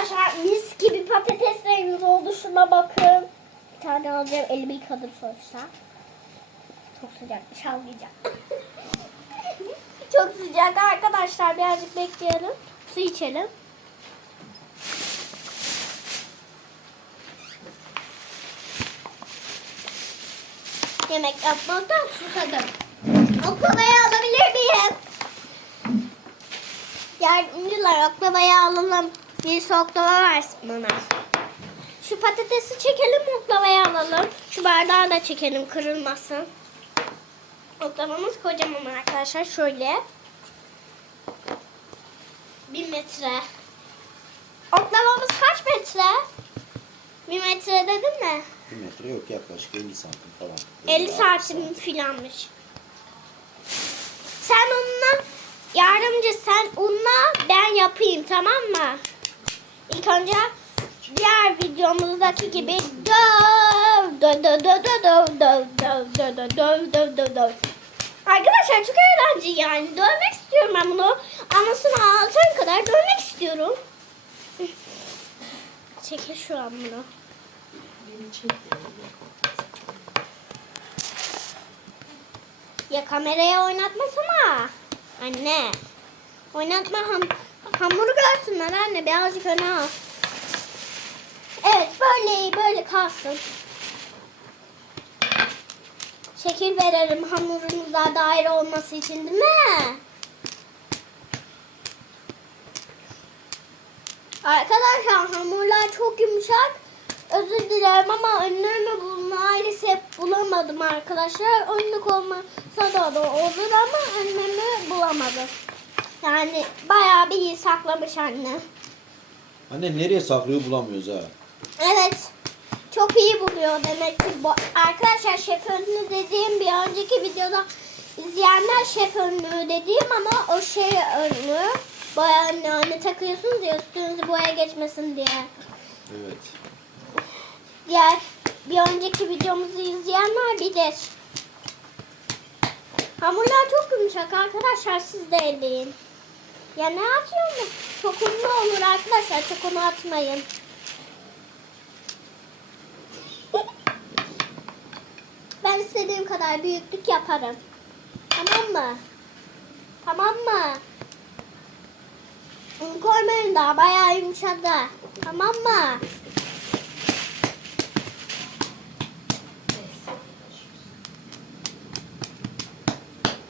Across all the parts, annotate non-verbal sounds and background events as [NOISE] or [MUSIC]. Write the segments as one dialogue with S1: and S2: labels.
S1: Arkadaşlar mis gibi patateslerimiz oldu. Şuna bakın. Bir tane alacağım. Elimi yıkadım sonuçta. Çok sıcakmış almayacağım. [LAUGHS] Çok sıcak arkadaşlar. Birazcık bekleyelim. Su içelim. Yemek yapmaktan susadım. Oklavayı alabilir miyim? Yardımcılar oklavayı alalım. Birisi oklava versin bana. Şu patatesi çekelim oklavayı alalım. Şu bardağı da çekelim kırılmasın. Oklavamız kocaman arkadaşlar. Şöyle. Bir metre. Oklavamız kaç metre? Bir metre dedin mi?
S2: Bir metre yok yaklaşık 50 santim falan.
S1: 50 santim filanmış. Sen onunla yardımcı sen unla ben yapayım tamam mı? İlk önce diğer videomuzdaki gibi döv döv döv döv döv döv döv döv döv döv döv döv. Arkadaşlar çok eğlenceli yani. Dövmek istiyorum ben bunu. Anasını ağlatan kadar dövmek istiyorum. Çekil şu an bunu. Ya kameraya oynatmasana. Anne. Oynatma ham hamuru görsünler anne. Birazcık öne al. Evet böyle böyle kalsın. Şekil verelim hamurumuza daire olması için değil mi? Arkadaşlar hamurlar çok yumuşak. Özür dilerim ama önlerimi maalesef bulamadım arkadaşlar. Önlük olmasa da, olur ama önlerimi bulamadım. Yani bayağı bir iyi saklamış anne.
S2: Anne nereye saklıyor bulamıyoruz ha.
S1: Evet. Çok iyi buluyor demek ki. Bu, arkadaşlar şef önlüğü dediğim bir önceki videoda izleyenler şef önlüğü dediğim ama o şey önlüğü. Boya önlüğü hani takıyorsunuz ya üstünüzü boya geçmesin diye.
S2: Evet.
S1: Diğer bir önceki videomuzu izleyenler bilir. Hamurlar çok yumuşak arkadaşlar siz de eleyin. Ya ne atıyorsun? Çok unlu olur arkadaşlar çok atmayın. Ben istediğim kadar büyüklük yaparım. Tamam mı? Tamam mı? Un koymayın daha bayağı yumuşadı. Tamam mı?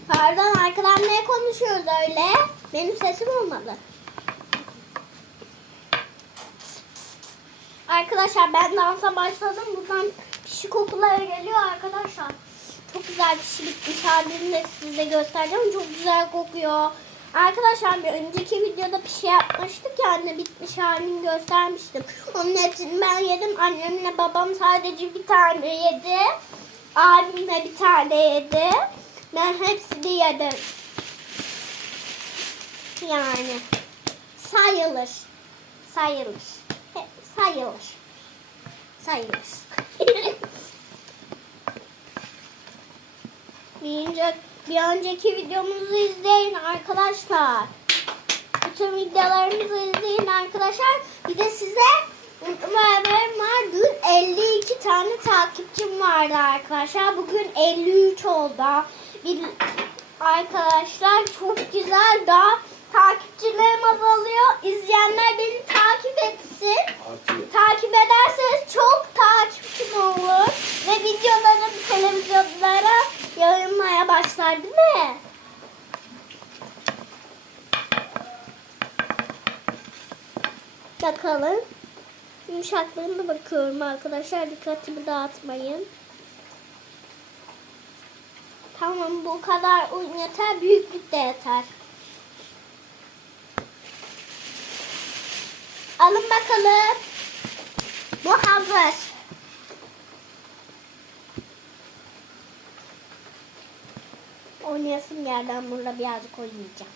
S1: Pardon arkadan ne konuşuyoruz öyle? Benim sesim olmadı. Arkadaşlar ben dansa başladım. Buradan pişi kokuları geliyor arkadaşlar. Çok güzel pişi bitmiş halini de size göstereceğim. Çok güzel kokuyor. Arkadaşlar bir önceki videoda pişi yapmıştık ya anne bitmiş halini göstermiştim. Onun hepsini ben yedim. Annemle babam sadece bir tane yedi. Abim de bir tane yedi. Ben hepsini yedim. Yani sayılır. Sayılır. Sayılır. Sayılır. [LAUGHS] bir, önce, bir önceki videomuzu izleyin arkadaşlar. Bütün videolarımızı izleyin arkadaşlar. Bir de size haberim var. Dün 52 tane takipçim vardı arkadaşlar. Bugün 53 oldu. Bir, arkadaşlar çok güzel. Daha takipçilerim azalıyor. İzleyenler beni takip etsin.
S2: Artıyor.
S1: Takip ederseniz çok takipçim olur. Ve videolarım televizyonlara yayınmaya başlar değil mi? Bakalım. Yumuşaklığına bakıyorum arkadaşlar. Dikkatimi dağıtmayın. Tamam bu kadar un yeter. Büyüklük de yeter. Alın bakalım. Bu hazır. Oynayasım geldi hamurla birazcık oynayacağım.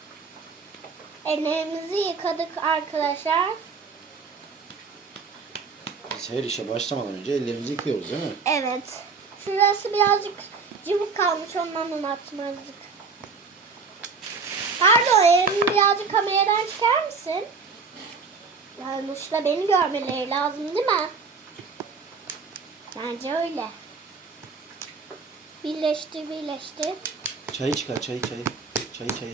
S1: Ellerimizi yıkadık arkadaşlar.
S2: Biz her işe başlamadan önce ellerimizi yıkıyoruz değil mi?
S1: Evet. Şurası birazcık cıvık kalmış ondan onu attım azıcık. Pardon elimi birazcık kameradan çıkar mısın? Yanlışla beni görmeleri lazım değil mi? Bence öyle. Birleştir birleştir.
S2: Çayı çıkar çayı çayı. Çayı çayı.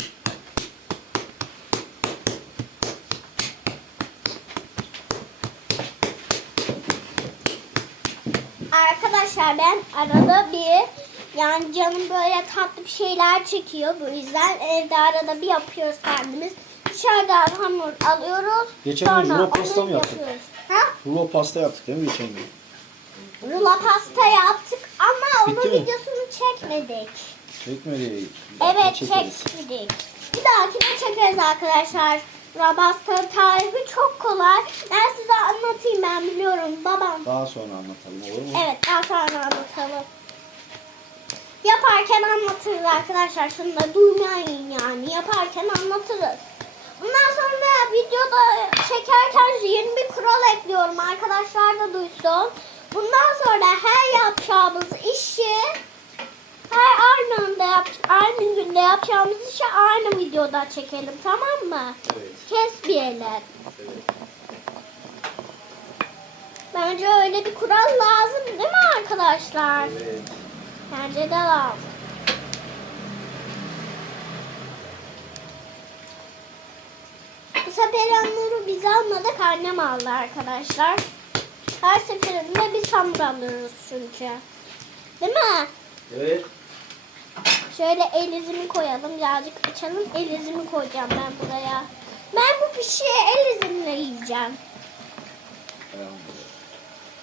S1: Arkadaşlar ben arada bir yani canım böyle tatlı bir şeyler çekiyor. Bu yüzden evde arada bir yapıyoruz kendimiz. Dışarıdan hamur alıyoruz.
S2: Geçen gün rulo pasta mı yaptık?
S1: yapıyoruz. Ha?
S2: Rulo pasta yaptık değil mi geçen gün?
S1: Rulo pasta yaptık ama
S2: Bitti
S1: onun
S2: mi?
S1: videosunu çekmedik.
S2: Çekmedik.
S1: Evet
S2: Çekeriz.
S1: çekmedik. Bir dahakine çekeriz arkadaşlar. Rabasta tarifi çok kolay. Ben size anlatayım ben biliyorum babam.
S2: Daha sonra anlatalım olur mu?
S1: Evet daha sonra anlatalım. Yaparken anlatırız arkadaşlar. Şunu da duymayın yani. Yaparken anlatırız. Bundan sonra videoda çekerken yeni bir kural ekliyorum. Arkadaşlar da duysun. Bundan sonra her yapacağımız işi her aynı anda yap, aynı günde yapacağımız işi aynı videoda çekelim tamam mı?
S2: Evet.
S1: Kesmeyelim.
S2: evet.
S1: Bence öyle bir kural lazım değil mi arkadaşlar?
S2: Evet.
S1: Bence de lazım. Hamuru biz almadık annem aldı arkadaşlar. Her seferinde biz hamur alıyoruz çünkü. Değil mi?
S2: Evet.
S1: Şöyle el izimi koyalım birazcık açalım. El izimi koyacağım ben buraya. Ben bu pişiyi el izimle yiyeceğim.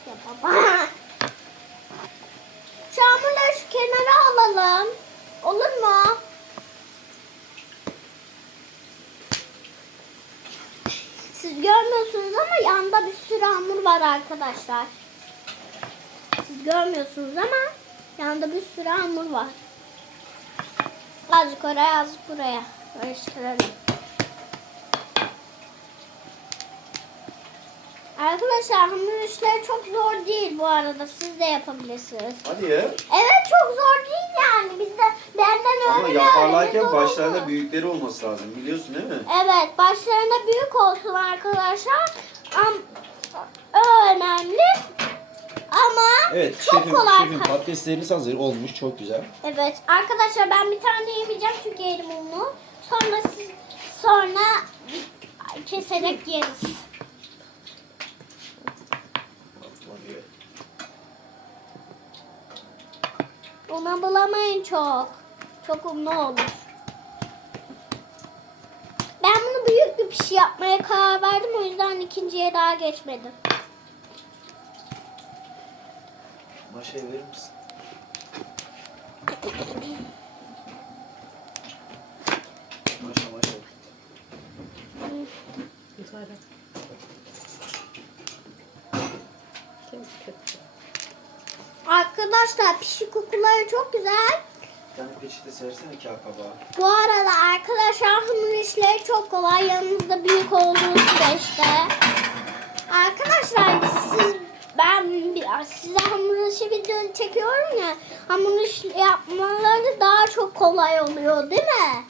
S1: Ya baba. Şu hamurları şu kenara alalım. Olur mu? Siz yanda bir sürü hamur var arkadaşlar. Siz görmüyorsunuz ama yanda bir sürü hamur var. Azıcık oraya azıcık buraya. Karıştıralım. Arkadaşlar hamur işleri çok zor değil bu arada. Siz de yapabilirsiniz.
S3: Hadi ya.
S1: Evet çok zor değil yani. Biz de benden
S3: Ama
S1: öğrene
S3: yaparlarken
S1: oldu.
S3: büyükleri olması lazım. Biliyorsun değil mi?
S1: Evet başlarında büyük olsun arkadaşlar. Am önemli. Ama
S2: Evet
S1: çok
S2: şefim,
S1: kolay.
S2: şefim patatesleriniz hazır olmuş çok güzel.
S1: Evet arkadaşlar ben bir tane yemeyeceğim çünkü elim unlu. Sonra siz sonra keserek yeriz. Una bulamayın çok. Çok unlu olur. Ben bunu büyük bir pişi yapmaya karar verdim. O yüzden ikinciye daha geçmedim.
S3: Maşayı verir misin? Maşa maşa.
S4: Köpük.
S1: Arkadaşlar pişi kokuları çok güzel.
S3: Tane peçete sersene kağıt.
S1: Bu arada arkadaşlar hamur işleri çok kolay. Yanınızda büyük olduğu süreçte. Arkadaşlar siz ben size hamur işi video çekiyorum ya. Hamur işi yapmaları daha çok kolay oluyor değil mi?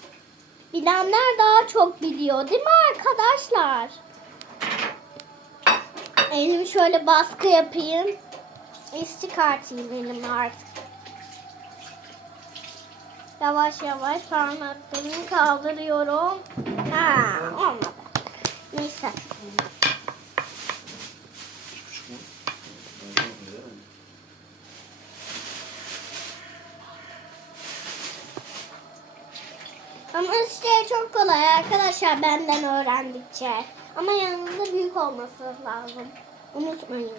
S1: Bilenler daha çok biliyor değil mi arkadaşlar? Elimi şöyle baskı yapayım. İş çıkartayım elimi artık. Yavaş yavaş parmaklarımı kaldırıyorum. Ha, olmadı. Neyse. Ama işte çok kolay arkadaşlar benden öğrendikçe. Ama yanınızda büyük olması lazım. Unutmayın.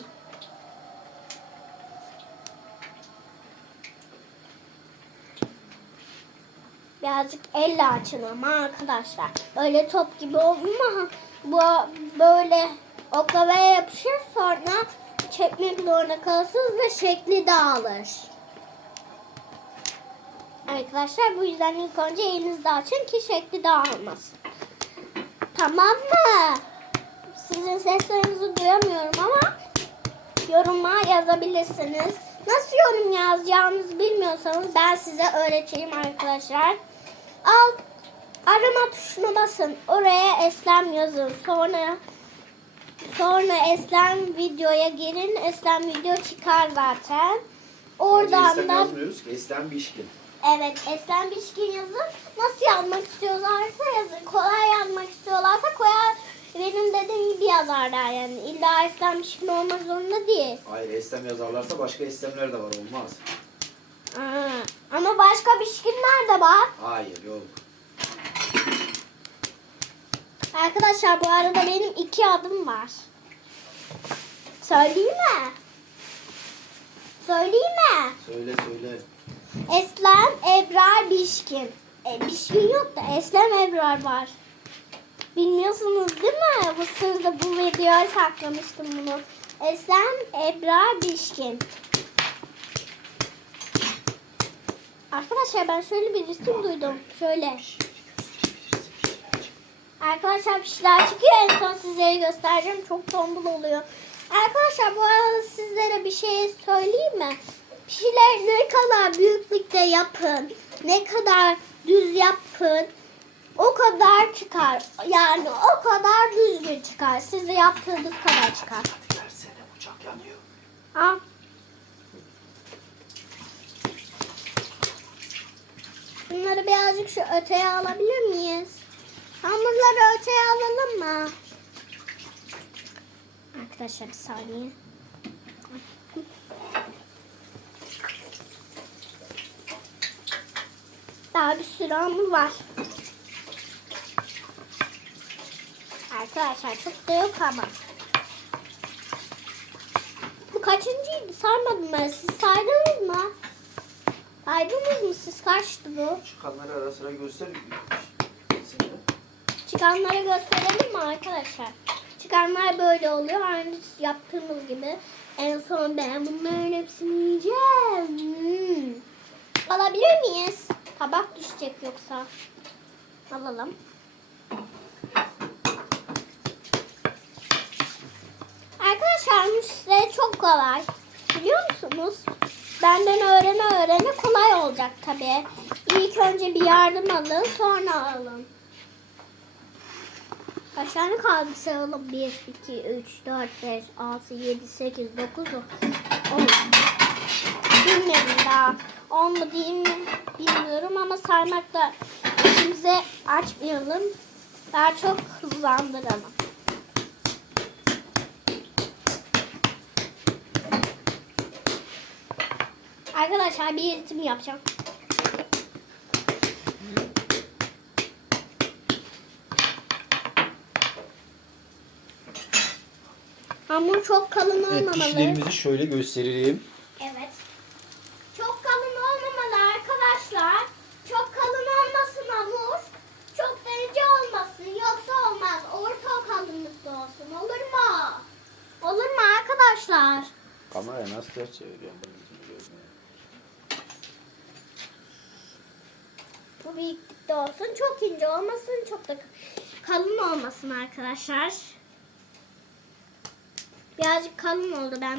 S1: Birazcık elle açın ama arkadaşlar. Öyle top gibi olma. Bu böyle oklavaya yapışır sonra çekmek zorunda kalırsınız ve şekli dağılır. Arkadaşlar bu yüzden ilk önce elinizde açın ki şekli dağılmasın. Tamam mı? Sizin seslerinizi duyamıyorum ama yoruma yazabilirsiniz. Nasıl yorum yazacağınızı bilmiyorsanız ben size öğreteyim arkadaşlar. Alt arama tuşuna basın. Oraya eslem yazın. Sonra Sonra Eslem videoya girin. Eslem video çıkar zaten. Oradan
S3: Eslem
S1: da
S3: yazmıyoruz ki. Eslem Bişkin.
S1: evet Eslem Bişkin yazın. Nasıl yazmak istiyorlarsa yazın. Kolay yazmak istiyorlarsa koyar. Benim dediğim gibi yazarlar yani. İlla Eslem Bişkin olmak zorunda değil.
S3: Hayır Eslem yazarlarsa başka Eslemler de var olmaz.
S1: Aa, ama başka Bişkinler de var.
S3: Hayır yok.
S1: Arkadaşlar bu arada benim iki adım var. Söyleyeyim mi? Söyleyeyim mi?
S3: Söyle söyle.
S1: Eslem, Ebrar, Bişkin. E, Bişkin yok da Eslem, Ebrar var. Bilmiyorsunuz değil mi? Bu sırada bu videoya saklamıştım bunu. Eslem, Ebrar, Bişkin. Arkadaşlar ben şöyle bir resim duydum. Şöyle. Arkadaşlar bir şeyler çıkıyor. En son sizlere göstereceğim. Çok tombul oluyor. Arkadaşlar bu arada sizlere bir şey söyleyeyim mi? Bir şeyler ne kadar büyüklükte yapın, ne kadar düz yapın, o kadar çıkar. Yani o kadar düzgün çıkar. Siz de yaptığınız kadar çıkar.
S3: Versene bıçak yanıyor.
S1: Al. Bunları birazcık şu öteye alabilir miyiz? Hamurları öteye alalım mı? Arkadaşlar bir saniye. Daha bir sürü hamur var. Arkadaşlar çok da yok ama. Bu kaçıncıydı? Saymadım ben. Siz saydınız mı? Saydınız mı siz? Kaçtı bu?
S3: Çıkanları ara sıra göster.
S1: Çıkanları gösterelim mi arkadaşlar? Çıkanlar böyle oluyor. Aynı yaptığımız gibi. En son ben bunların hepsini yiyeceğim. Hmm. Alabilir miyiz? Tabak düşecek yoksa. Alalım. Arkadaşlar size çok kolay. Biliyor musunuz? Benden öğrene öğrene kolay olacak tabii. İlk önce bir yardım alın sonra alın. Kaç kaldı sayalım? 1, 2, 3, 4, 5, 6, 7, 8, 9, 10. Bilmiyorum daha. 10 mu değil mi bilmiyorum ama saymakla işimize açmayalım. Daha çok hızlandıralım. Arkadaşlar bir eğitim yapacağım. Hamur çok kalın
S2: Evet
S1: olmamalı.
S2: pişilerimizi şöyle gösterelim.
S1: Evet. Çok kalın olmamalı arkadaşlar. Çok kalın olmasın hamur. Çok da ince olmasın. Yoksa olmaz. Orta kalınlıkta olsun. Olur mu? Olur mu arkadaşlar?
S2: Kameraya nasıl ters çeviriyorum ben yüzümü görmüyorum.
S1: Bu büyüklükte olsun. Çok ince olmasın. Çok da kalın olmasın arkadaşlar. Birazcık kalın oldu. Ben